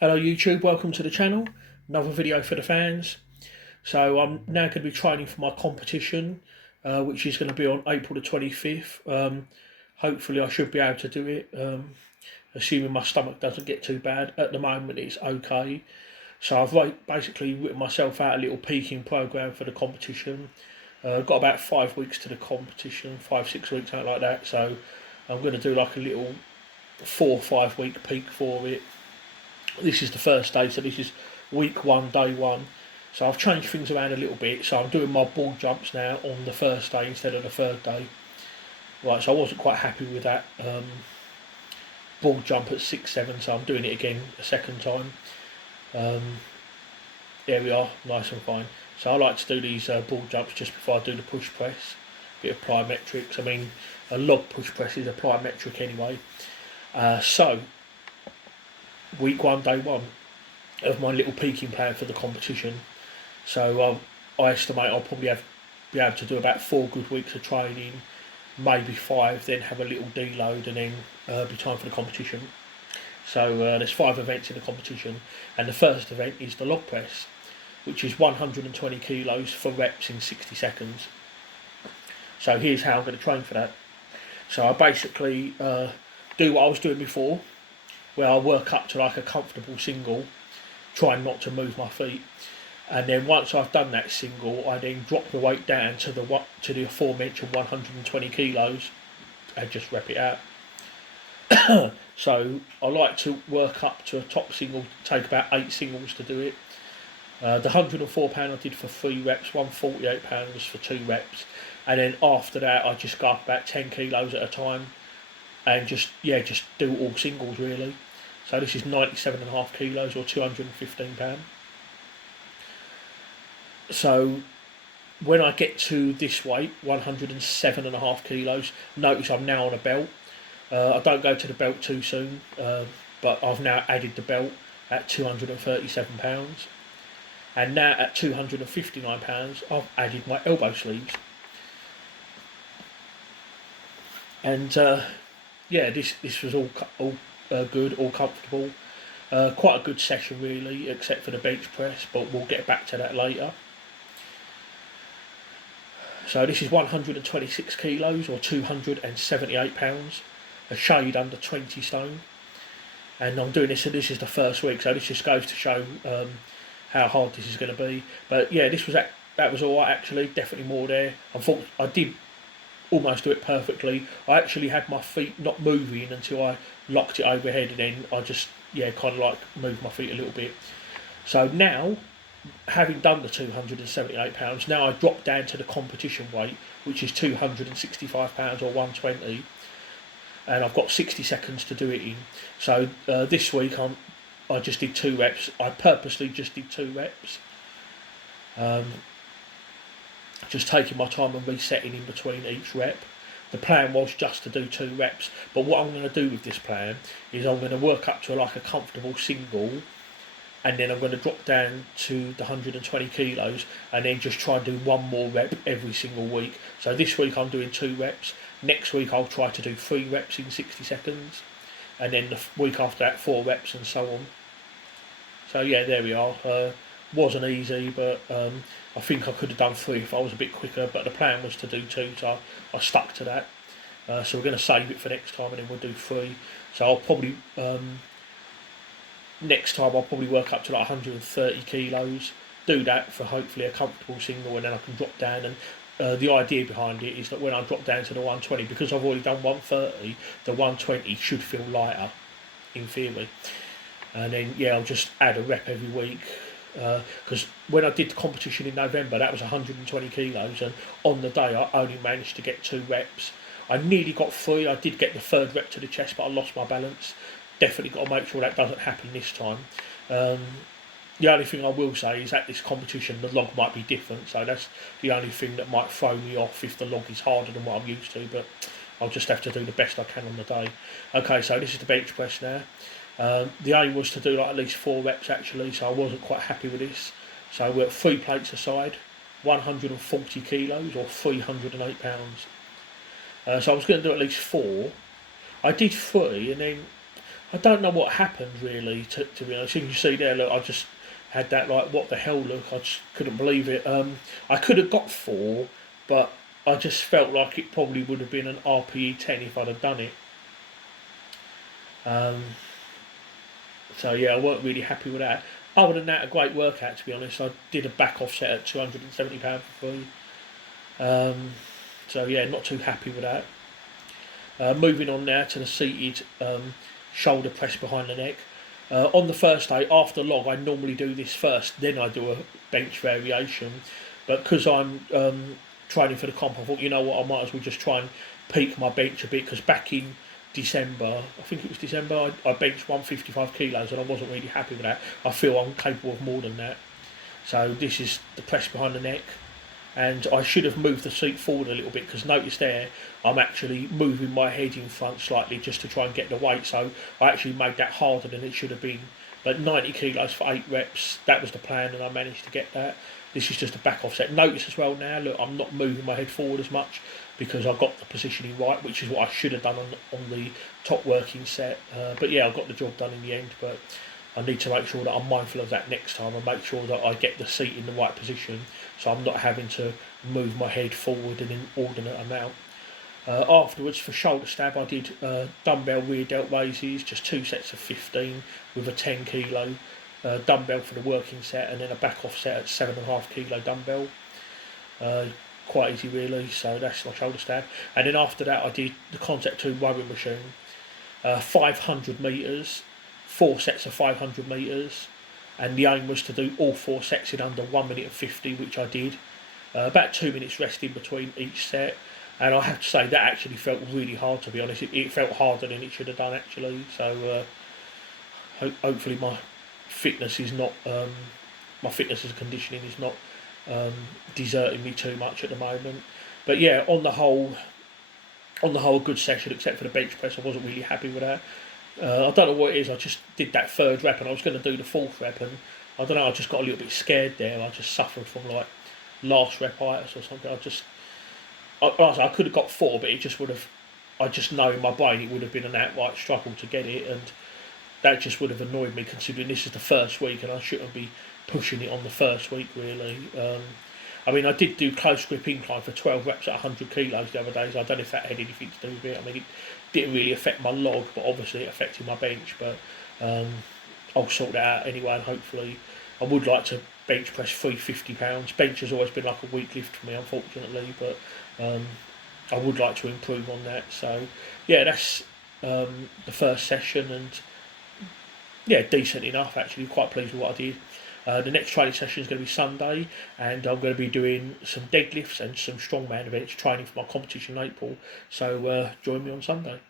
Hello YouTube, welcome to the channel. Another video for the fans. So I'm now going to be training for my competition, which is going to be on April the 25th. Hopefully I should be able to do it, assuming my stomach doesn't get too bad. At the moment it's okay. So I've basically written myself out a little peaking program for the competition. Got about 5 weeks to the competition, 5-6 weeks, something like that. So I'm going to do like a little 4 or 5 week peak for it. This is the first day, so this is week 1, day 1. So I've changed things around a little bit. So I'm doing my ball jumps now on the first day instead of the third day. Right, so I wasn't quite happy with that ball jump at 6-7, so I'm doing it again a second time. There we are, nice and fine. So I like to do these ball jumps just before I do the push press. Bit of plyometrics. I mean, a log push press is a plyometric anyway. So week 1, day 1 of my little peaking plan for the competition. So I estimate I'll probably be able to do about 4 good weeks of training, maybe 5, then have a little deload and then be time for the competition. So there's 5 events in the competition, and the first event is the log press, which is 120 kilos for reps in 60 seconds. So here's how I'm going to train for that. So I basically do what I was doing before, where I work up to like a comfortable single, trying not to move my feet, and then once I've done that single, I then drop the weight down to the aforementioned 120 kilos and just rep it out. So I like to work up to a top single, take about 8 singles to do it. The 104 pound I did for 3 reps, 148 pounds for 2 reps, and then after that I just go up about 10 kilos at a time and just do all singles really. So this is 97.5 kilos or 215 pounds. So when I get to this weight, 107.5 kilos, notice I'm now on a belt. I don't go to the belt too soon, but I've now added the belt at 237 pounds. And now at 259 pounds, I've added my elbow sleeves. And this was all good, all comfortable. Quite a good session really, except for the bench press, but we'll get back to that later. So this is 126 kilos or 278 pounds, a shade under 20 stone. And I'm doing this, so this is the first week, so this just goes to show how hard this is going to be. But yeah, that was alright actually, definitely more there. I thought I did almost do it perfectly. I actually had my feet not moving until I locked it overhead, and then I just kind of like moved my feet a little bit. So now, having done the 278 pounds, now I drop down to the competition weight, which is 265 pounds or 120, and I've got 60 seconds to do it in. So this week I just did 2 reps. I purposely just did 2 reps. Just taking my time and resetting in between each rep. The plan was just to do 2 reps, but what I'm going to do with this plan is I'm going to work up to like a comfortable single, and then I'm going to drop down to the 120 kilos and then just try and do 1 more rep every single week. So this week I'm doing 2 reps, next week I'll try to do 3 reps in 60 seconds, and then the week after that 4 reps and so on. So yeah, there we are. Wasn't easy, but I think I could have done 3 if I was a bit quicker, but the plan was to do 2, so I stuck to that. So we're going to save it for next time, and then we'll do 3. So I'll probably next time I'll probably work up to like 130 kilos, do that for hopefully a comfortable single, and then I can drop down. And the idea behind it is that when I drop down to the 120, because I've already done 130, the 120 should feel lighter in theory. And then I'll just add a rep every week. Because when I did the competition in November, that was 120 kilos, and on the day I only managed to get 2 reps. I nearly got 3. I did get the 3rd rep to the chest, but I lost my balance. Definitely got to make sure that doesn't happen this time. The only thing I will say is at this competition the log might be different, so that's the only thing that might throw me off if the log is harder than what I'm used to, but I'll just have to do the best I can on the day. Okay, so this is the bench press now. The aim was to do like at least 4 reps actually, so I wasn't quite happy with this. So we're at 3 plates aside, 140 kilos or 308 pounds. So I was going to do at least 4. I did 3, and then I don't know what happened really. To be honest, you can see there. Look, I just had that like what the hell look. I just couldn't believe it. I could have got 4, but I just felt like it probably would have been an RPE 10 if I'd have done it. Um, so yeah, I weren't really happy with that. Other than that, a great workout to be honest. I did a back offset at £270 for free. So yeah, not too happy with that. Moving on now to the seated shoulder press behind the neck. On the first day, after log, I normally do this first, then I do a bench variation. But because I'm training for the comp, I thought, you know what, I might as well just try and peak my bench a bit, because back in December, I think it was December, I benched 155 kilos and I wasn't really happy with that. I feel I'm capable of more than that. So this is the press behind the neck. And I should have moved the seat forward a little bit, because notice there I'm actually moving my head in front slightly just to try and get the weight, so I actually made that harder than it should have been. But 90 kilos for 8 reps, that was the plan, and I managed to get that. This is just a back offset. Notice as well now, look, I'm not moving my head forward as much because I got the positioning right, which is what I should have done on the top working set. But yeah, I got the job done in the end, but I need to make sure that I'm mindful of that next time and make sure that I get the seat in the right position, so I'm not having to move my head forward an inordinate amount. Afterwards, for shoulder stab, I did dumbbell rear delt raises, just 2 sets of 15 with a 10 kilo dumbbell for the working set, and then a back off set at 7.5 kilo dumbbell. Quite easy really, so that's my shoulder stab. And then after that, I did the Concept 2 rowing machine, 500 metres, 4 sets of 500 metres, and the aim was to do all 4 sets in under 1 minute and 50, which I did. About 2 minutes rest in between each set, and I have to say that actually felt really hard, to be honest. It felt harder than it should have done actually, so hopefully my fitness is not, my fitness and conditioning is not deserting me too much at the moment. But yeah, on the whole, a good session, except for the bench press. I wasn't really happy with that. I don't know what it is. I just did that 3rd rep, and I was going to do the 4th rep, and I don't know. I just got a little bit scared there. I just suffered from like last rep-itis or something. I could have got 4, but it just would have. I just know in my brain it would have been an outright struggle to get it, and that just would have annoyed me, considering this is the first week and I shouldn't be pushing it on the first week really. I mean, I did do close grip incline for 12 reps at 100 kilos the other day, so I don't know if that had anything to do with it. I mean, it didn't really affect my log, but obviously it affected my bench. But I'll sort that out anyway, and hopefully I would like to bench press £350. Bench has always been like a weak lift for me, unfortunately, but I would like to improve on that. So yeah, that's the first session, and yeah, decent enough actually. Quite pleased with what I did. The next training session is going to be Sunday, and I'm going to be doing some deadlifts and some strongman events, training for my competition in April. So join me on Sunday.